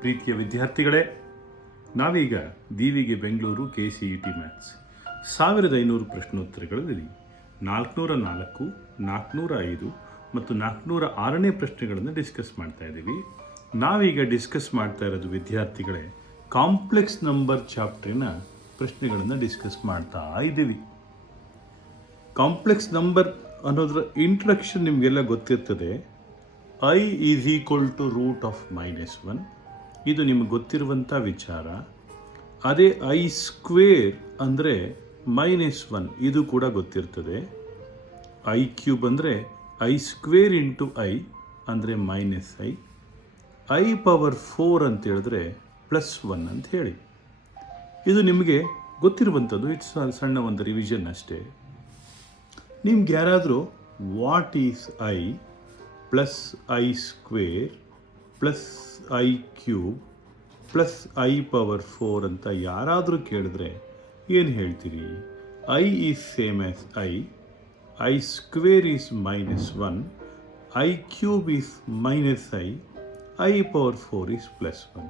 ಪ್ರೀತಿಯ ವಿದ್ಯಾರ್ಥಿಗಳೇ, ನಾವೀಗ ದಿವಿಗೆ ಬೆಂಗಳೂರು KCET ಮ್ಯಾಥ್ಸ್ 1500 ಪ್ರಶ್ನೋತ್ತರಗಳಲ್ಲಿ 404, 405 ಮತ್ತು 406ನೇ ಪ್ರಶ್ನೆಗಳನ್ನು ಡಿಸ್ಕಸ್ ಮಾಡ್ತಾ ಇದ್ದೀವಿ. ನಾವೀಗ ಡಿಸ್ಕಸ್ ಮಾಡ್ತಾ ಇರೋದು ವಿದ್ಯಾರ್ಥಿಗಳೇ ಕಾಂಪ್ಲೆಕ್ಸ್ ನಂಬರ್ ಚಾಪ್ಟರ್ನ ಪ್ರಶ್ನೆಗಳನ್ನು ಡಿಸ್ಕಸ್ ಮಾಡ್ತಾ ಇದ್ದೀವಿ. ಕಾಂಪ್ಲೆಕ್ಸ್ ನಂಬರ್ ಅನ್ನೋದರ ಇಂಟ್ರಡಕ್ಷನ್ ನಿಮಗೆಲ್ಲ ಗೊತ್ತಿರ್ತದೆ. I is equal to root of -1, ಇದು ನಿಮಗೆ ಗೊತ್ತಿರುವಂಥ ವಿಚಾರ. ಅದೇ I ಸ್ಕ್ವೇರ್ ಅಂದರೆ -1, ಇದು ಕೂಡ ಗೊತ್ತಿರ್ತದೆ. I ಕ್ಯೂಬ್ ಅಂದರೆ I ಸ್ಕ್ವೇರ್ ಇಂಟು I ಅಂದರೆ -I. I ಪವರ್ 4 ಅಂತ ಹೇಳಿದ್ರೆ +1 ಅಂತ ಹೇಳಿ, ಇದು ನಿಮಗೆ ಗೊತ್ತಿರುವಂಥದ್ದು. ಇಟ್ಸ್ ಸಣ್ಣ ಒಂದು ರಿವಿಷನ್ ಅಷ್ಟೇ. ನಿಮ್ಗೆ ಯಾರಾದರೂ what is I plus I square plus I cube plus I power 4 ಅಂತ ಯಾರಾದರೂ ಕೇಳಿದ್ರೆ ಏನು ಹೇಳ್ತೀರಿ? I is same as I square is -1, I cube is -I power 4 is +1.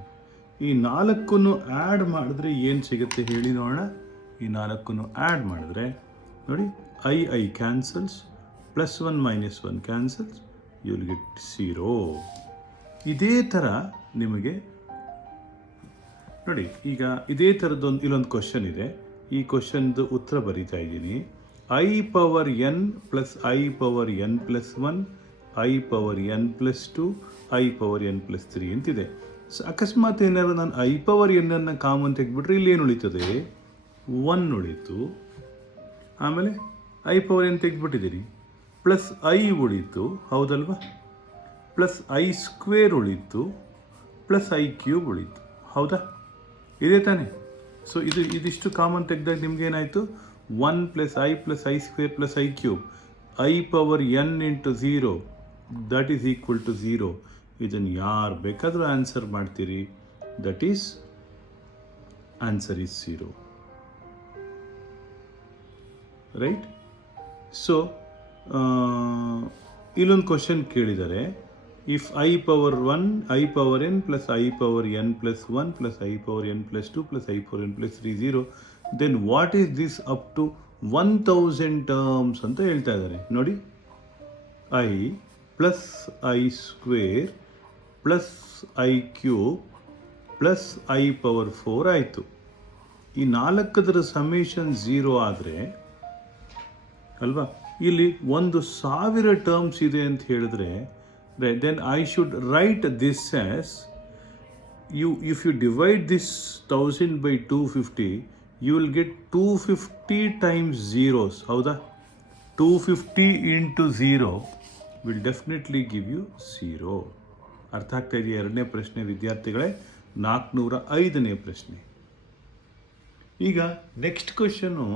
ಈ ನಾಲ್ಕನ್ನು ಆ್ಯಡ್ ಮಾಡಿದ್ರೆ ಏನು ಸಿಗುತ್ತೆ ಹೇಳಿ ನೋಡೋಣ. ಈ ನಾಲ್ಕನ್ನು ಆ್ಯಡ್ ಮಾಡಿದ್ರೆ ನೋಡಿ, I cancels, +1 -1 cancels, you will get 0. ಇದೇ ಥರ ನಿಮಗೆ ನೋಡಿ, ಈಗ ಇದೇ ಥರದ್ದೊಂದು ಇಲ್ಲೊಂದು ಕ್ವಶನ್ ಇದೆ. ಈ ಕ್ವಶನ್ದು ಉತ್ತರ ಬರೀತಾ ಇದ್ದೀನಿ. I power n plus I power n plus 1, I power n plus 2, I power n plus 3 ಅಂತಿದೆ. ಸೊ ಅಕಸ್ಮಾತ್ ಏನಾದ್ರು ನಾನು I ಪವರ್ n ಅನ್ನು ಕಾಮನ್ ತೆಗೆದ್ಬಿಟ್ರೆ ಇಲ್ಲಿ ಏನು ಉಳಿತದೆ? 1 ಉಳಿತು. ಆಮೇಲೆ I ಪವರ್ n ತೆಗೆದ್ಬಿಟ್ಟಿದ್ದೀರಿ, ಪ್ಲಸ್ I ಉಳಿತು, ಹೌದಲ್ವಾ? ಪ್ಲಸ್ I ಸ್ಕ್ವೇರ್ ಉಳಿತು, ಪ್ಲಸ್ I ಕ್ಯೂಬ್ ಉಳಿತು, ಹೌದಾ? ಇದೇ ತಾನೇ? ಸೊ ಇದಿಷ್ಟು ಕಾಮನ್ ತೆಗೆದಾಗ ನಿಮ್ಗೇನಾಯಿತು? 1 plus I square plus I cube, I power n into 0 that is equal to 0. ಇದನ್ನು ಯಾರು ಬೇಕಾದರೂ ಆನ್ಸರ್ ಮಾಡ್ತೀರಿ. That is answer is 0, right? So ಇಲ್ಲೊಂದು ಕ್ವಶನ್ ಕೇಳಿದ್ದಾರೆ. If I power 1, I power n plus I power n plus 1 plus I power n plus 2 plus I power n plus 3 0, then what is this up to 1000 terms ಅಂತ ಹೇಳ್ತಾ ಇದ್ದಾರೆ. ನೋಡಿ, I plus I square plus I cube plus I power 4 ಆಯಿತು. ಈ ನಾಲ್ಕದರ summation 0 ಆದರೆ ಅಲ್ವಾ, ಇಲ್ಲಿ 1000 terms ಇದೆ ಅಂತ ಹೇಳಿದ್ರೆ, then I should write this as if you divide this 1000 by 250, you will get 250 times zeros, ಹೌದಾ? 250 into 0 will definitely give you 0. ಅರ್ಥ ಆಗ್ತಾ ಇದೆಯಾ? ಎರಡನೇ ಪ್ರಶ್ನೆ ವಿದ್ಯಾರ್ಥಿಗಳೇ, 405ನೇ ಪ್ರಶ್ನೆ. ಈಗ next question,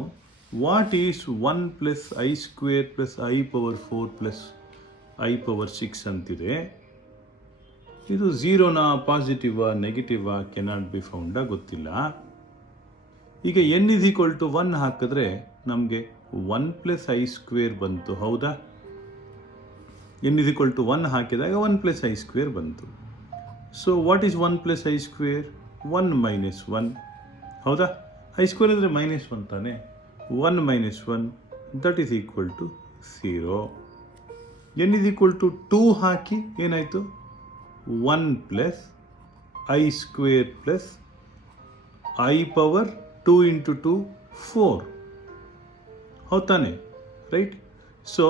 what is 1 plus I square plus I power 4 plus I power 6 ಅಂತಿದೆ. ಇದು 0ನಾ, ಪಾಸಿಟಿವಾ, ನೆಗೆಟಿವಾ, ಕೆನಾಟ್ ಬಿ ಫೌಂಡಾ ಗೊತ್ತಿಲ್ಲ. ಈಗ n ಇಸ್ ಈಕ್ವಲ್ ಟು 1 ಹಾಕಿದ್ರೆ ನಮಗೆ 1 ಪ್ಲಸ್ I ಸ್ಕ್ವೇರ್ ಬಂತು, ಹೌದಾ? n ಇಸ್ ಈಕ್ವಲ್ ಟು 1 ಹಾಕಿದಾಗ 1 ಪ್ಲಸ್ I ಸ್ಕ್ವೇರ್ ಬಂತು. So what is 1 plus I square? 1 minus 1, ಹೌದಾ? I ಸ್ಕ್ವೇರ್ ಅಂದರೆ -1 ತಾನೆ. 1 minus 1 that is equal to 0. n is equal to 2 ಹಾಕಿ ಏನಾಯಿತು? 1 plus I square plus I power 2 into 2 4, ಹೌದು ತಾನೆ, right? So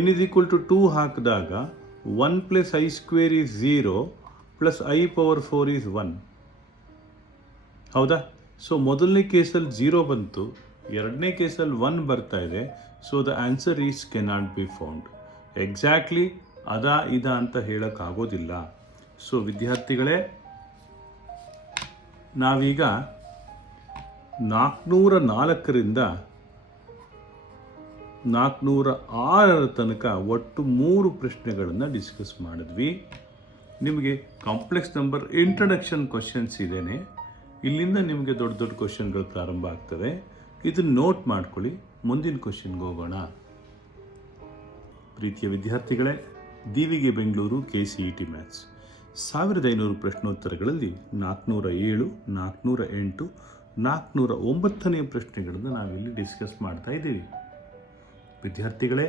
n is equal to 2 ಹಾಕಿದಾಗ 1 plus I square is 0 plus I power 4 is 1, ಹೌದಾ? So ಮೊದಲನೇ ಕೇಸಲ್ಲಿ 0 ಬಂತು, ಎರಡನೇ ಕೇಸಲ್ಲಿ 1 ಬರ್ತಾ ಇದೆ. So the answer is cannot be found. Exactly ಅದಾ ಇದಾ ಅಂತ ಹೇಳೋಕ್ಕಾಗೋದಿಲ್ಲ. ಸೊ ವಿದ್ಯಾರ್ಥಿಗಳೇ, ನಾವೀಗ 404ರಿಂದ 406 ತನಕ ಒಟ್ಟು 3 ಪ್ರಶ್ನೆಗಳನ್ನು ಡಿಸ್ಕಸ್ ಮಾಡಿದ್ವಿ. ನಿಮಗೆ ಕಾಂಪ್ಲೆಕ್ಸ್ ನಂಬರ್ ಇಂಟ್ರಡಕ್ಷನ್ ಕ್ವಶನ್ಸ್ ಇದೇನೆ. ಇಲ್ಲಿಂದ ನಿಮಗೆ ದೊಡ್ಡ ದೊಡ್ಡ ಕ್ವಶನ್ಗಳು ಪ್ರಾರಂಭ ಆಗ್ತವೆ. ಇದನ್ನು ನೋಟ್ ಮಾಡ್ಕೊಳ್ಳಿ. ಮುಂದಿನ ಕ್ವಶನ್ಗೆ ಹೋಗೋಣ. ಪ್ರೀತಿಯ ವಿದ್ಯಾರ್ಥಿಗಳೇ, ದಿವಿಗೆ ಬೆಂಗಳೂರು KCET ಮ್ಯಾಥ್ಸ್ 1500 ಪ್ರಶ್ನೋತ್ತರಗಳಲ್ಲಿ 407, 408, 409ನೇ ಪ್ರಶ್ನೆಗಳನ್ನು ನಾವಿಲ್ಲಿ ಡಿಸ್ಕಸ್ ಮಾಡ್ತಾ ಇದ್ದೀವಿ. ವಿದ್ಯಾರ್ಥಿಗಳೇ,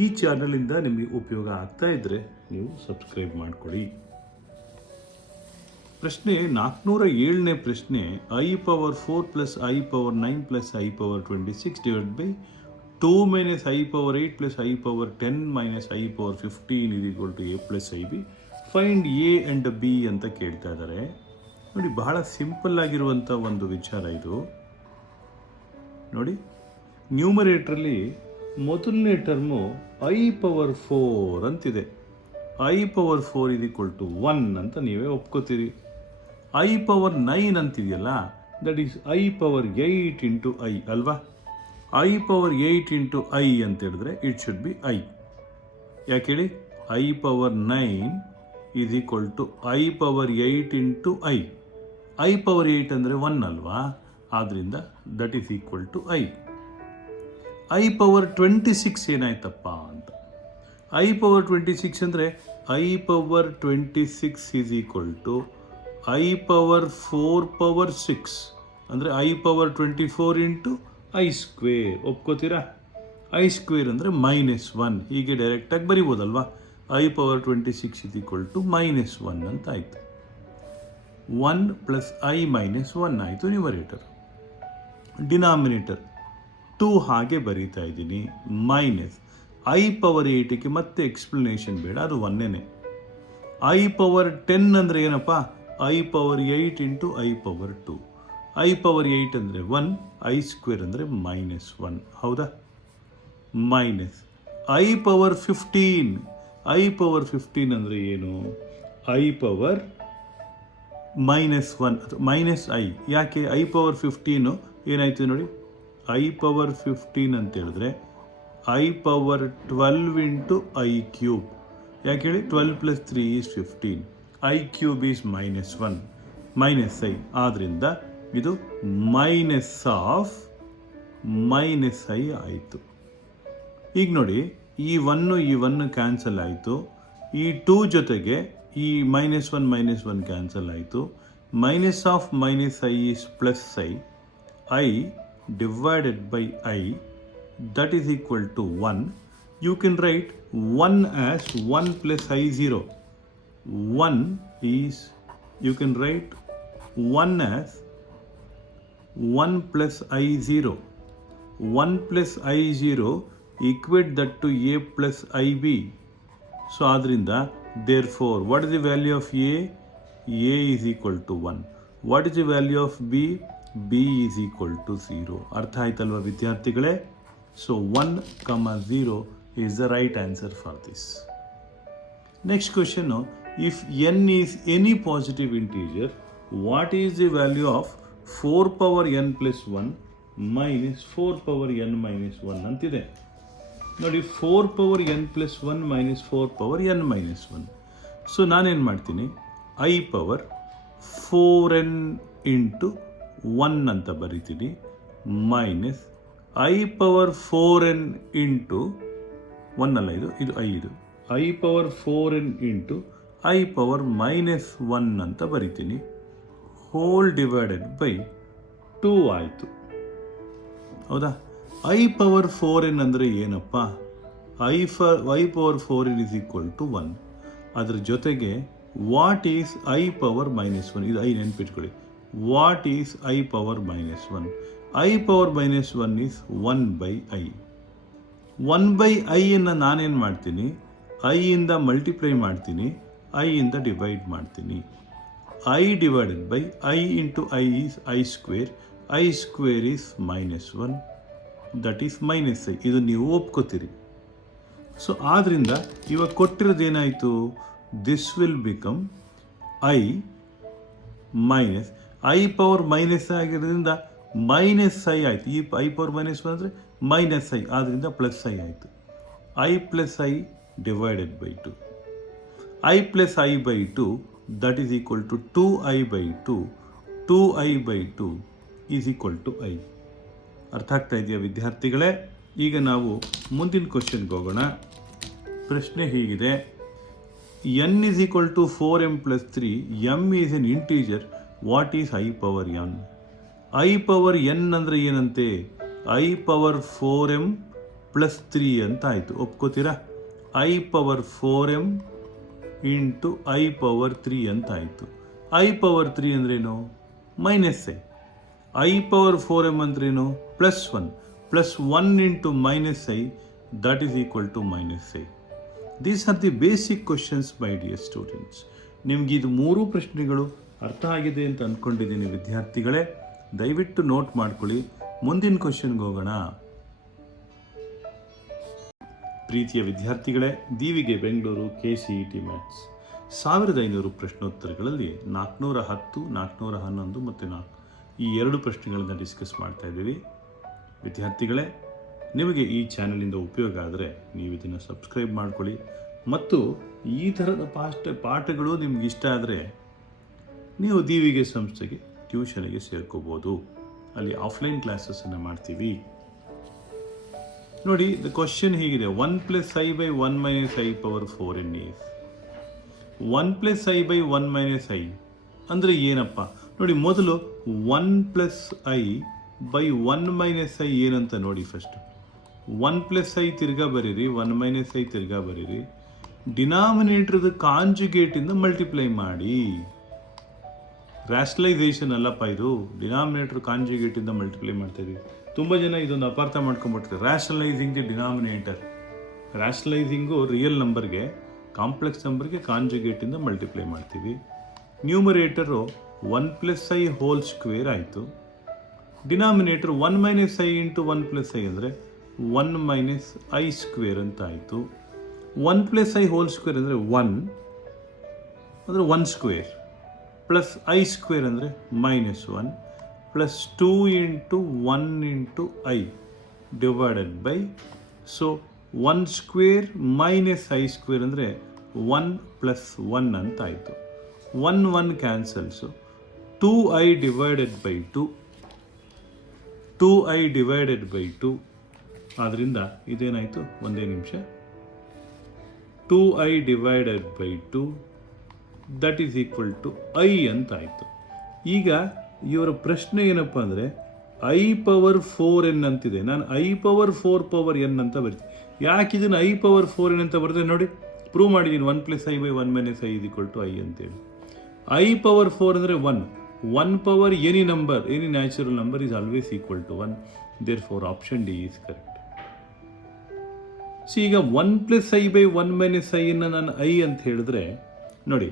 ಈ ಚಾನಲಿಂದ ನಿಮಗೆ ಉಪಯೋಗ ಆಗ್ತಾ ಇದ್ದರೆ ನೀವು ಸಬ್ಸ್ಕ್ರೈಬ್ ಮಾಡಿಕೊಳ್ಳಿ. ಪ್ರಶ್ನೆ 407ನೇ ಪ್ರಶ್ನೆ, i⁴ plus i⁴ 9 plus i⁴26 divide by 2 minus i⁴8 plus i⁴10 minus i⁴15 a plus ib. Find A and B ಅಂತ ಕೇಳ್ತಾ ಇದ್ದಾರೆ. ನೋಡಿ, ಬಹಳ ಸಿಂಪಲ್ ಆಗಿರುವಂಥ ಒಂದು ವಿಚಾರ ಇದು. ನೋಡಿ, ನ್ಯೂಮರೇಟ್ರಲ್ಲಿ ಮೊದಲನೇ ಟರ್ಮು i⁴ ಅಂತಿದೆ. i⁴ 1 ಅಂತ ನೀವೇ ಒಪ್ಕೋತೀರಿ. i⁴9 ಅಂತಿದೆಯಲ್ಲ, that is i⁴8 into i ಅಲ್ವಾ? i⁴8 ಇಂಟು i ಅಂತ ಹೇಳಿದ್ರೆ ಇಟ್ ಶುಡ್ ಬಿ i. ಯಾಕೆ ಹೇಳಿ? i⁴9 is equal to i⁴8 into i. i⁴8 ಅಂದರೆ 1 ಅಲ್ವಾ? ಆದ್ದರಿಂದ that is equal to i. i⁴26 ಏನಾಯ್ತಪ್ಪ ಅಂತ. i⁴26 ಅಂದರೆ i⁴26 is equal to i⁴4⁴6 ಅಂದರೆ i⁴24 ಇಂಟು i ಸ್ಕ್ವೇರ್. ಒಪ್ಕೋತೀರಾ? i ಸ್ಕ್ವೇರ್ ಅಂದರೆ -1. ಹೀಗೆ ಡೈರೆಕ್ಟಾಗಿ ಬರಿಬೋದಲ್ವಾ? i⁴26 ಈಸ್ ಈಕ್ವಲ್ ಟು -1 ಅಂತ ಆಯಿತು. 1 ಪ್ಲಸ್ i -1 ಆಯಿತು ನ್ಯೂಮರೇಟರ್. ಡಿನಾಮಿನೇಟರ್ 2 ಹಾಗೆ ಬರೀತಾ ಇದ್ದೀನಿ. ಮೈನಸ್ i⁴8ಗೆ ಮತ್ತೆ ಎಕ್ಸ್ಪ್ಲನೇಷನ್ ಬೇಡ, ಅದು 1ನೇ. i⁴10 ಅಂದರೆ ಏನಪ್ಪ? i⁴8 into i⁴2. i⁴8 ಅಂದರೆ 1, i ಸ್ಕ್ವೇರ್ ಅಂದರೆ -1. ಹೌದಾ? Minus i⁴15. i⁴15 ಅಂದರೆ ಏನು? i⁴ -1 minus i. ಯಾಕೆ? i⁴15 ಏನಾಯ್ತು ನೋಡಿ, i⁴15 ಅಂತ ಹೇಳಿದ್ರೆ i⁴12 ಇಂಟು i³. ಯಾಕೆ ಹೇಳಿ? 12 plus 3 is 15. i³ is -1 minus i. ಆದ್ದರಿಂದ ಇದು ಮೈನಸ್ ಆಫ್ -i ಆಯಿತು. ಈಗ ನೋಡಿ, ಈ 1 ಕ್ಯಾನ್ಸಲ್ ಆಯಿತು. ಈ 2 ಜೊತೆಗೆ ಈ -1 ಕ್ಯಾನ್ಸಲ್ ಆಯಿತು. Minus of -i is plus i. i divided by i, that is equal to 1. You can write 1 as 1 plus i0. 1 is, you can write 1 as 1 plus i0. 1 plus i0 equate that to a plus ib. So ಆದ್ರಿಂದ therefore what is the value of a? a is equal to 1. What is the value of b? b is equal to 0. ಅರ್ಥ ಆಯ್ತಲ್ವಾ ವಿದ್ಯಾರ್ಥಿಗಳೇ? So 1,0 is the right answer for this. Next question, if n is any positive integer, what is the value of 4⁴n plus 1 minus 4⁴n minus 1 ಅಂತಿದೆ. ನೋಡಿ, 4⁴n plus 1 minus 4⁴n minus 1. So ನಾನೇನು ಮಾಡ್ತೀನಿ, i⁴4n into 1 ಅಂತ ಬರಿತೀನಿ, minus i⁴4n into 1 ಅಲ್ಲ, ಇದು i. ಇದು i⁴4n into i⁻−1 ಅಂತ ಬರಿತೀನಿ, ಹೋಲ್ ಡಿವೈಡೆಡ್ ಬೈ 2 ಆಯಿತು. ಹೌದಾ? i⁴4n ಅಂದರೆ ಏನಪ್ಪ? i⁴4n is equal to 1. ಅದ್ರ ಜೊತೆಗೆ ವಾಟ್ ಈಸ್ i⁻−1? ಇದು i ನೆನ್ಪಿಟ್ಕೊಳ್ಳಿ. What is i⁻−1? i⁻−1 is 1/i. 1/i ಅನ್ನು ನಾನೇನು ಮಾಡ್ತೀನಿ, i ಇಂದ ಮಲ್ಟಿಪ್ಲೈ ಮಾಡ್ತೀನಿ, i ಇಂದ ಡಿವೈಡ್ ಮಾಡ್ತೀನಿ. i divided by i into i is i square. i square is -1, that is -i. ಇದು ನೀವು ಒಪ್ಕೋತೀರಿ. ಸೊ ಆದ್ದರಿಂದ ಇವಾಗ ಕೊಟ್ಟಿರೋದೇನಾಯಿತು? This will become i minus i⁻− ಆಗಿರೋದ್ರಿಂದ -i ಆಯಿತು. ಈ i⁻−1 ಅಂದರೆ -i, ಆದ್ದರಿಂದ +i ಆಯಿತು. i plus i divided by 2. i plus i by 2 that is equal to 2i/2. 2i/2 is equal to i. ಅರ್ಥ ಆಗ್ತಾ ಇದೆಯಾ ವಿದ್ಯಾರ್ಥಿಗಳೇ? ಈಗ ನಾವು ಮುಂದಿನ ಕ್ವಶನ್ಗೆ ಹೋಗೋಣ. ಪ್ರಶ್ನೆ ಹೀಗಿದೆ, n is equal to 4m plus 3, m is an integer, what is I power n? I power n ಅಂದರೆ ಏನಂತೆ? I power 4m plus 3 ಅಂತ ಆಯಿತು. ಒಪ್ಕೋತೀರಾ? I power 4m into I power 3 ಅಂತ ಆಯಿತು. I power 3 ಅಂದ್ರೇನು? Minus I. I power 4m ಅಂದ್ರೇನು? Plus 1. Plus 1 into minus I, that is equal to minus I. These are the basic questions my dear students. ನಿಮ್ಗೆ ಇದು 3 ಪ್ರಶ್ನೆಗಳು ಅರ್ಥ ಆಗಿದೆ ಅಂತ ಅಂದ್ಕೊಂಡಿದ್ದೀನಿ ವಿದ್ಯಾರ್ಥಿಗಳೇ. ದಯವಿಟ್ಟು ನೋಟ್ ಮಾಡ್ಕೊಳ್ಳಿ. ಮುಂದಿನ ಕ್ವಶನ್ಗೆ ಹೋಗೋಣ. ಪ್ರೀತಿಯ ವಿದ್ಯಾರ್ಥಿಗಳೇ, ದೀವಿಗೆ ಬೆಂಗಳೂರು KCET ಮ್ಯಾಥ್ಸ್ 1500 ಪ್ರಶ್ನೋತ್ತರಗಳಲ್ಲಿ 410, 411 ಮತ್ತು ಈ 2 ಪ್ರಶ್ನೆಗಳನ್ನು ಡಿಸ್ಕಸ್ ಮಾಡ್ತಾ ಇದ್ದೀವಿ. ವಿದ್ಯಾರ್ಥಿಗಳೇ, ನಿಮಗೆ ಈ ಚಾನಲಿಂದ ಉಪಯೋಗ ಆದರೆ ನೀವು ಇದನ್ನು ಸಬ್ಸ್ಕ್ರೈಬ್ ಮಾಡ್ಕೊಳ್ಳಿ. ಮತ್ತು ಈ ಥರದ ಪಾಠಗಳು ನಿಮ್ಗೆ ಇಷ್ಟ ಆದರೆ ನೀವು ದೀವಿಗೆ ಸಂಸ್ಥೆಗೆ ಟ್ಯೂಷನ್ಗೆ ಸೇರ್ಕೋಬೋದು. ಅಲ್ಲಿ ಆಫ್ಲೈನ್ ಕ್ಲಾಸಸ್ಸನ್ನು ಮಾಡ್ತೀವಿ. ನೋಡಿ, ದ ಕ್ವಶನ್ ಹೀಗಿದೆ: 1 + i / 1 - i power 4n is 1 + i / 1 - i ಅಂದರೆ ಏನಪ್ಪ? ನೋಡಿ, ಮೊದಲು 1 + i / 1 - i ಏನಂತ ನೋಡಿ. ಫಸ್ಟ್ 1 + i ತಿರ್ಗಾ ಬರೀರಿ, 1 - i ತಿರ್ಗಾ ಬರೀರಿ. ಡಿನಾಮಿನೇಟ್ರದ ಕಾಂಜುಗೇಟಿಂದ ಮಲ್ಟಿಪ್ಲೈ ಮಾಡಿ. ರ್ಯಾಷನಲೈಸೇಷನ್ ಅಲ್ಲಪ್ಪ ಇದು, ಡಿನಾಮಿನೇಟರ್ ಕಾಂಜುಗೇಟಿಂದ ಮಲ್ಟಿಪ್ಲೈ ಮಾಡ್ತಾ ಇದೀವಿ. ತುಂಬ ಜನ ಇದೊಂದು ಅಪಾರ್ಥ ಮಾಡ್ಕೊಂಡ್ಬಿಡ್ತಾರೆ. ರ್ಯಾಷನಲೈಸಿಂಗ್ ದಿ ಡಿನಾಮಿನೇಟರ್. ರ್ಯಾಷನಲೈಸಿಂಗು ರಿಯಲ್ ನಂಬರ್ಗೆ, ಕಾಂಪ್ಲೆಕ್ಸ್ ನಂಬರ್ಗೆ ಕಾಂಜುಗೇಟಿಂದ ಮಲ್ಟಿಪ್ಲೈ ಮಾಡ್ತೀವಿ. ನ್ಯೂಮರೇಟರು 1 + i ಹೋಲ್ ಸ್ಕ್ವೇರ್ ಆಯಿತು. ಡಿನಾಮಿನೇಟರ್ 1 - i ಇಂಟು 1 + i ಅಂದರೆ 1 - i ಸ್ಕ್ವೇರ್ ಅಂತ ಆಯಿತು. 1 + i ಹೋಲ್ ಸ್ಕ್ವೇರ್ ಅಂದರೆ 1 ಅಂದರೆ 1 ಸ್ಕ್ವೇರ್, ಪ್ಲಸ್ ಐ ಸ್ಕ್ವೇರ್ ಅಂದರೆ -1, plus 2 into 1 into I divided by, so 1 square minus I square ಅಂದರೆ 1 + 1 ಅಂತ ಆಯಿತು. 1 cancels. 2i divided by 2, 2i divided by 2. ಆದ್ದರಿಂದ ಇದೇನಾಯಿತು? ಒಂದೇ ನಿಮಿಷ. 2i divided by 2 that is equal to I ಅಂತ ಆಯಿತು. ಈಗ ಇವರ ಪ್ರಶ್ನೆ ಏನಪ್ಪ ಅಂದರೆ I power 4n ಅಂತಿದೆ. ನಾನು I power 4 power n ಅಂತ ಬರ್ತೀನಿ. ಯಾಕೆ ಇದನ್ನು I power 4n ಅಂತ ಬರ್ತದೆ ನೋಡಿ, ಪ್ರೂವ್ ಮಾಡಿದ್ದೀನಿ. 1 + i / 1 - i is equal to i ಅಂತೇಳಿ. I power 4 ಅಂದರೆ 1 power any number, any natural number is always equal to 1. Therefore option D is correct. So ಈಗ 1 + i / 1 - i ಅನ್ನು ನಾನು I ಅಂತ ಹೇಳಿದ್ರೆ ನೋಡಿ,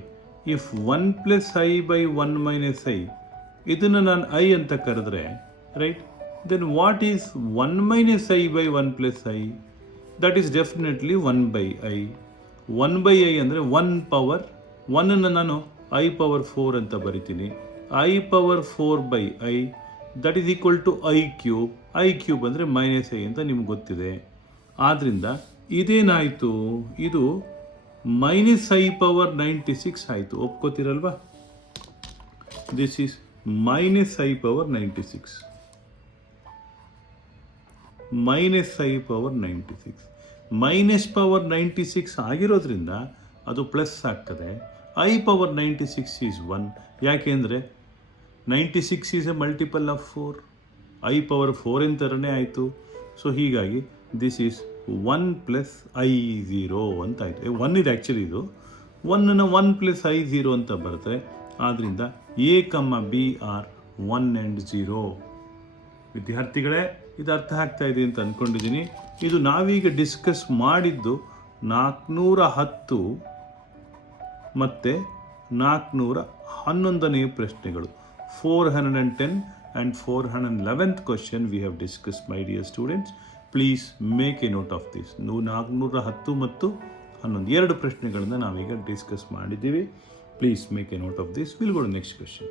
ಇಫ್ 1 + i / 1 - i ಇದನ್ನು ನಾನು ಐ ಅಂತ ಕರೆದ್ರೆ, right, then what is 1 - i / 1 + i? That is definitely 1/i. 1/i ಅಂದರೆ 1 ಪವರ್ 1ಅನ್ನು ನಾನು I power 4 ಅಂತ ಬರಿತೀನಿ. I power 4/i that is equal to i cube ಅಂದರೆ -i ಅಂತ ನಿಮ್ಗೆ ಗೊತ್ತಿದೆ. ಆದ್ದರಿಂದ ಇದೇನಾಯಿತು? ಇದು -i power 96 ಆಯಿತು. ಒಪ್ಕೋತಿರಲ್ವಾ? This is -i power 96. -i power 96 minus power 96 ಆಗಿರೋದ್ರಿಂದ ಅದು ಪ್ಲಸ್ ಆಗ್ತದೆ. I power 96 is 1. ಯಾಕೆಂದರೆ 96 is a multiple of 4. I power 4n ಥರನೇ ಆಯಿತು. ಸೊ ಹೀಗಾಗಿ ದಿಸ್ ಈಸ್ 1 + i0 ಅಂತ ಆಯಿತು. 1 ಇದು ಆ್ಯಕ್ಚುಲಿ ಇದು 1 + i0 ಅಂತ ಬರುತ್ತೆ. ಆದ್ದರಿಂದ A, B ಆರ್ 1 and 0. ವಿದ್ಯಾರ್ಥಿಗಳೇ, ಇದು ಅರ್ಥ ಆಗ್ತಾ ಇದೆ ಅಂತ ಅಂದ್ಕೊಂಡಿದ್ದೀನಿ. ಇದು ನಾವೀಗ ಡಿಸ್ಕಸ್ ಮಾಡಿದ್ದು 410 ಮತ್ತು 411ನೇ ಪ್ರಶ್ನೆಗಳು. 410 and 411th question we have discussed, my dear students. Please make a note of this. 410 ಮತ್ತು 11 2 ಪ್ರಶ್ನೆಗಳನ್ನು ನಾವೀಗ ಡಿಸ್ಕಸ್ ಮಾಡಿದ್ದೀವಿ. Please make a note of this. We'll go to next question.